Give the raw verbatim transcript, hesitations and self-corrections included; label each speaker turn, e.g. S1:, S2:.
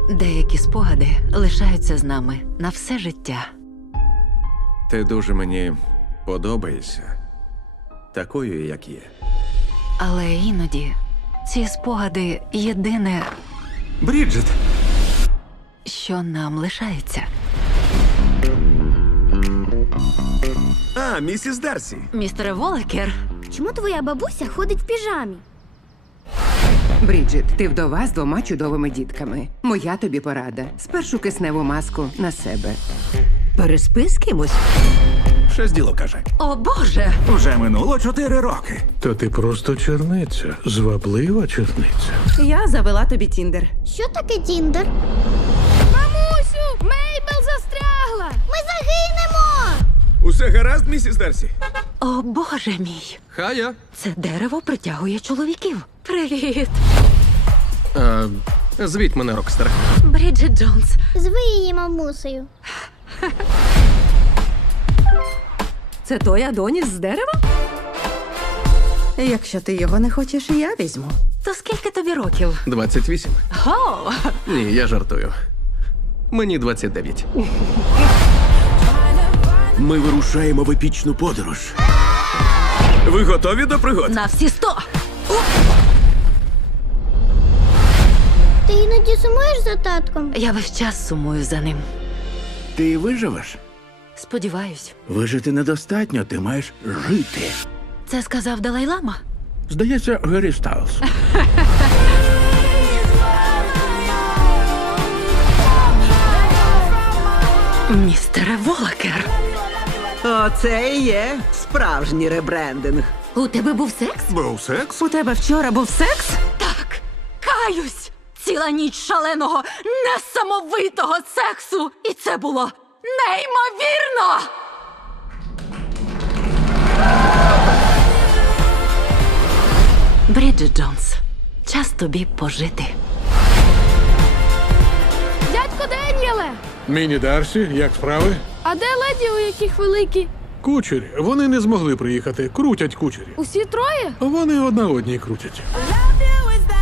S1: Деякі спогади лишаються з нами на все життя.
S2: Ти дуже мені подобаєшся. Такою, як є.
S1: Але іноді ці спогади єдине,
S2: Бріджит!
S1: що нам лишається.
S2: А, місіс Дарсі.
S1: Містере Волекер,
S3: Чому твоя бабуся ходить в піжамі?
S4: Бріджит, ти вдова з двома чудовими дітками. Моя тобі порада. Спершу кисневу маску на себе.
S5: Переспи з кимось?
S2: Щось діло каже.
S1: о Боже!
S6: Вже минуло чотири роки.
S7: Та ти просто черниця, зваблива черниця.
S5: Я завела тобі Тіндер.
S3: Що таке Тіндер? Мамусю, Мейбл застрягла! Ми загинемо!
S2: Усе гаразд, місіс Дарсі?
S1: О Боже мій!
S2: Хая.
S1: Це дерево притягує чоловіків. Привіт!
S2: А, звіть мене, Рокстер.
S1: Бріджит Джонс.
S3: Зви її мамусею.
S5: Це той Адоніс з дерева? Якщо ти його не хочеш, я візьму.
S1: То скільки тобі років?
S2: двадцять вісім.
S1: О!
S2: Ні, я жартую. Мені двадцять дев'ять. Ми вирушаємо в епічну подорож. Ви готові до пригод?
S1: На всі сто!
S3: Ти іноді сумуєш за татком?
S1: Я весь час сумую за ним.
S6: Ти виживеш?
S1: Сподіваюсь.
S6: Вижити недостатньо, ти маєш жити.
S1: Це сказав Далай-Лама?
S6: Здається, Гаррі Стайлз.
S1: Містере Волекер.
S5: Оце і є справжній ребрендинг.
S1: У тебе був секс?
S7: Був секс?
S5: У тебе вчора був секс?
S1: Так, каюсь! Ціла ніч шаленого, несамовитого сексу! І це було неймовірно! Бріджит Джонс, час тобі пожити.
S3: Дядько Деніеле!
S7: Міні Дарсі, як справи?
S3: А де леді, у яких великі?
S7: Кучері. Вони не змогли приїхати. Крутять кучері.
S3: Усі троє?
S7: Вони одна одній крутять.
S3: Love you is